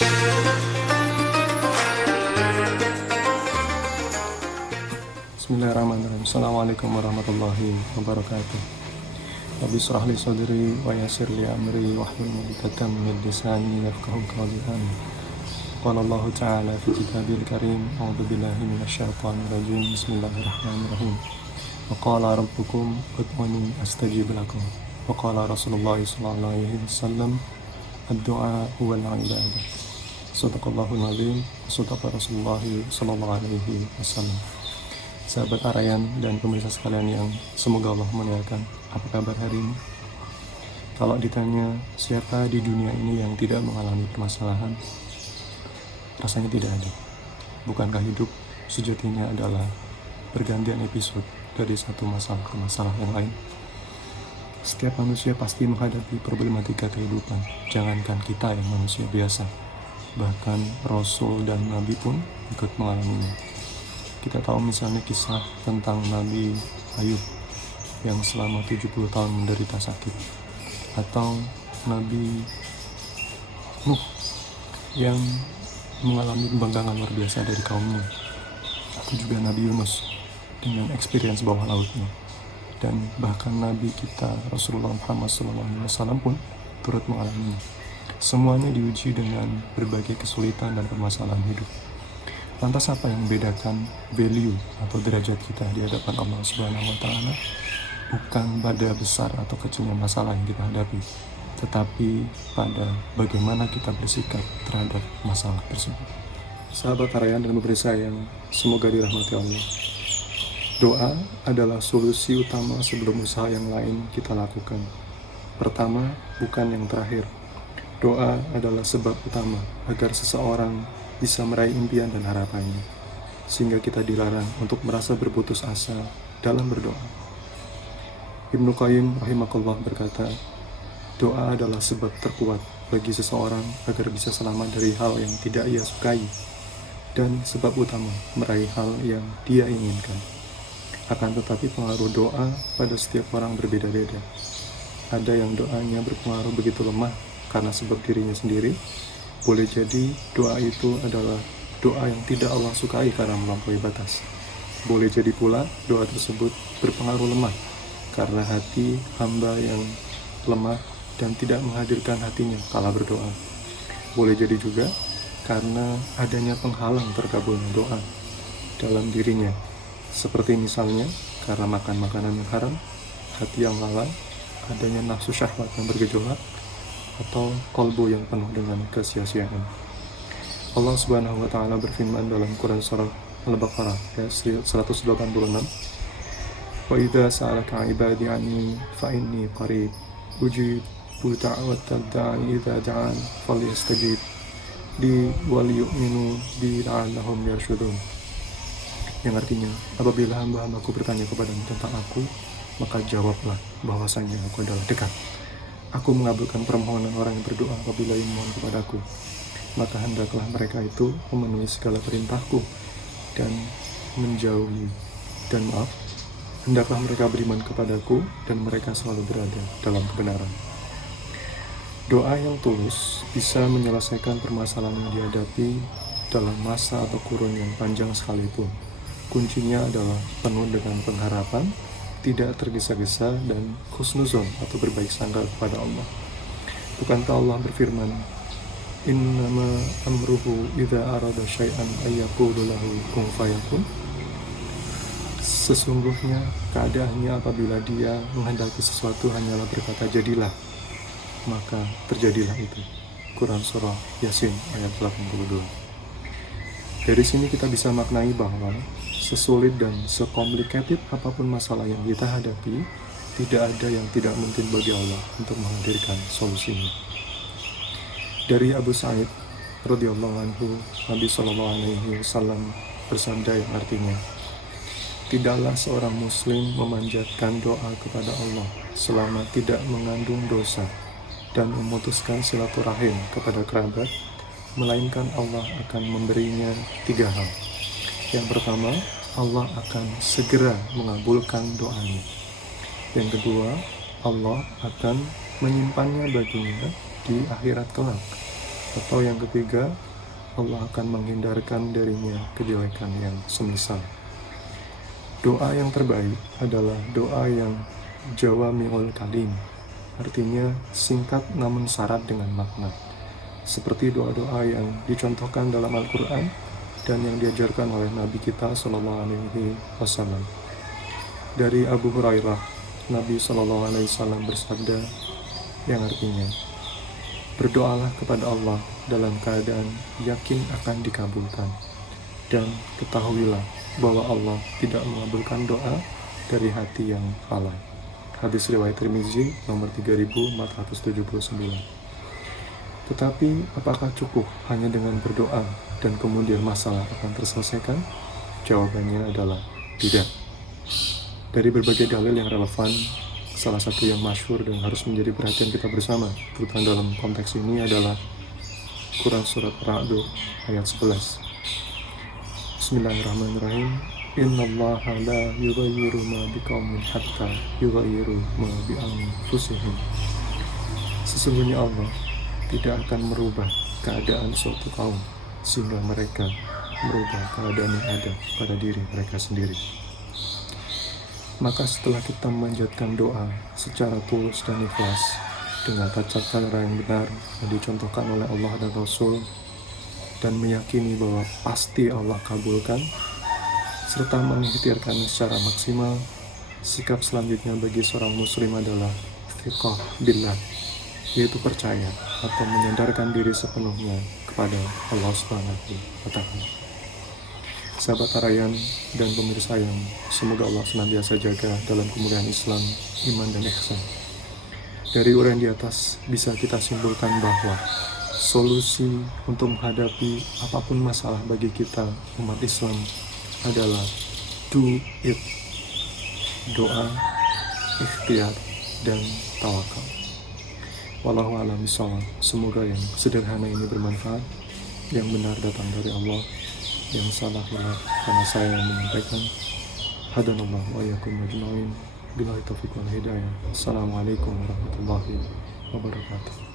Bismillahirrahmanirrahim. Assalamualaikum warahmatullahi wabarakatuh. Rabbi shrah li sadri wa yassir li amri wahlul 'uqdatam min lisani yafqahu qawli. Qala Allah Ta'ala fi kitabil karim, a'udzu billahi minasyaitonir rajim. Bismillahirrahmanirrahim. Wa qala rabbukum ud'uni astajib lakum. Wa qala Rasulullah sallallahu alaihi wasallam, ad-du'a huwal ibadah. Shadaqallahul azim, shadaqa Rasulullah sallallahu alaihi wasallam. Sahabat Arayan dan pemirsa sekalian yang semoga Allah muliakan, apa kabar hari ini? Kalau ditanya siapa di dunia ini yang tidak mengalami permasalahan, rasanya tidak ada. Bukankah hidup sejatinya adalah pergantian episode dari satu masalah ke masalah yang lain? Setiap manusia pasti menghadapi problematika kehidupan, jangankan kita yang manusia biasa, bahkan Rasul dan Nabi pun ikut mengalaminya. Kita tahu misalnya kisah tentang Nabi Ayub yang selama 70 tahun menderita sakit, atau Nabi Nuh yang mengalami pembangkangan luar biasa dari kaumnya, atau juga Nabi Yunus dengan experience bawah lautnya, dan bahkan Nabi kita Rasulullah Muhammad SAW pun turut mengalaminya. Semuanya diuji dengan berbagai kesulitan dan permasalahan hidup. Lantas apa yang membedakan value atau derajat kita di hadapan Allah Subhanahu wa Ta'ala? Bukan pada besar atau kecilnya masalah yang kita hadapi, tetapi pada bagaimana kita bersikap terhadap masalah tersebut. Sahabat Arayan dan pemirsa yang semoga dirahmati Allah, doa adalah solusi utama sebelum usaha yang lain kita lakukan. Pertama, bukan yang terakhir. Doa adalah sebab utama agar seseorang bisa meraih impian dan harapannya, sehingga kita dilarang untuk merasa berputus asa dalam berdoa. Ibnu Qayyim rahimahullah berkata, doa adalah sebab terkuat bagi seseorang agar bisa selamat dari hal yang tidak ia sukai, dan sebab utama meraih hal yang dia inginkan. Akan tetapi pengaruh doa pada setiap orang berbeda-beda. Ada yang doanya berpengaruh begitu lemah karena sebab dirinya sendiri. Boleh jadi doa itu adalah doa yang tidak Allah sukai karena melampaui batas. Boleh jadi pula doa tersebut berpengaruh lemah karena hati hamba yang lemah dan tidak menghadirkan hatinya kala berdoa. Boleh jadi juga karena adanya penghalang terkabulnya doa dalam dirinya, seperti misalnya karena makan makanan yang haram, hati yang lalai, adanya nafsu syahwat yang bergejolak, atau kolbu yang penuh dengan kesia-siaan. Allah Subhanahu wa Ta'ala berfirman dalam Quran surah Al-Baqarah ayat 186, wa idza sa'alaka 'ibadi 'anni fa inni qarib ujibu da'watad da'i idza da'an falyastajib li wal yu'minu bi la'allahum yarshudun. Yang artinya, apabila hamba-hambaku bertanya kepadamu tentang aku, maka jawablah bahwasanya aku adalah dekat. Aku mengabulkan permohonan orang yang berdoa apabila ia memohon kepadaku. Maka hendaklah mereka itu memenuhi segala perintahku dan menjauhi, dan hendaklah mereka beriman kepadaku dan mereka selalu berada dalam kebenaran. Doa yang tulus bisa menyelesaikan permasalahan yang dihadapi dalam masa atau kurun yang panjang sekalipun. Kuncinya adalah penuh dengan pengharapan, tidak tergesa-gesa, dan husnuzon atau berbaik sangka kepada Allah. Bukankah Allah berfirman, innama amruhu idza arada syai'an ayyaqulu lahu kun fayakun? Sesungguhnya keadaannya apabila dia menghendaki sesuatu hanyalah berkata jadilah, maka terjadilah itu. Quran surah Yasin ayat 82. Dari sini kita bisa maknai bahwa sesulit dan sekomplikated apapun masalah yang kita hadapi, tidak ada yang tidak mungkin bagi Allah untuk menghadirkan solusinya. Dari Abu Sa'id radhiyallahu anhu, Nabi sallallahu alaihi wasallam bersabda yang artinya, tidaklah seorang muslim memanjatkan doa kepada Allah selama tidak mengandung dosa dan memutuskan silaturahim kepada kerabat, melainkan Allah akan memberinya 3 hal. Yang pertama, Allah akan segera mengabulkan doanya. Yang kedua, Allah akan menyimpannya baginya di akhirat kelak. Atau yang ketiga, Allah akan menghindarkan darinya kejelekan yang semisal. Doa yang terbaik adalah doa yang jawami'ul kalim, artinya singkat namun syarat dengan makna. Seperti doa-doa yang dicontohkan dalam Al-Quran dan yang diajarkan oleh Nabi kita SAW. Dari Abu Hurairah, Nabi SAW bersabda yang artinya, berdoalah kepada Allah dalam keadaan yakin akan dikabulkan, dan ketahuilah bahwa Allah tidak mengabulkan doa dari hati yang lalai. Hadis riwayat Tirmizi nomor 3479. Tetapi apakah cukup hanya dengan berdoa dan kemudian masalah akan terselesaikan? Jawabannya adalah tidak. Dari berbagai dalil yang relevan, salah satu yang masyhur dan harus menjadi perhatian kita bersama, terutama dalam konteks ini adalah Quran Surat Ar-Ra'd ayat 11. Bismillahirrahmanirrahim. Innallaha la yughayyiru ma biqaumin hatta yughayyiru ma bi anfusihim. Sesungguhnya Allah tidak akan merubah keadaan suatu kaum sehingga mereka merubah keadaan yang ada pada diri mereka sendiri. Maka setelah kita memanjatkan doa secara tulus dan ikhlas dengan tata cara yang benar yang dicontohkan oleh Allah dan Rasul, dan meyakini bahwa pasti Allah kabulkan, serta mengikhtiarkannya secara maksimal, sikap selanjutnya bagi seorang muslim adalah thiqah billah, yaitu percaya atau menyandarkan diri sepenuhnya kepada Allah Subhanahu wa Ta'ala. Sahabat Arayan dan pemirsa yang semoga Allah senantiasa jaga dalam kemuliaan Islam, iman dan ihsan. Dari uraian di atas bisa kita simpulkan bahwa solusi untuk menghadapi apapun masalah bagi kita umat Islam adalah do it, doa, ikhtiar, dan tawakal. Wallahu a'lam bishawab. Semoga yang sederhana ini bermanfaat, yang benar datang dari Allah, yang salah hilaf karena saya yang menyampaikan. Hadanallahu wa iyyakum ajma'in. Billahi taufiq wal hidayah. Assalamualaikum warahmatullahi wabarakatuh.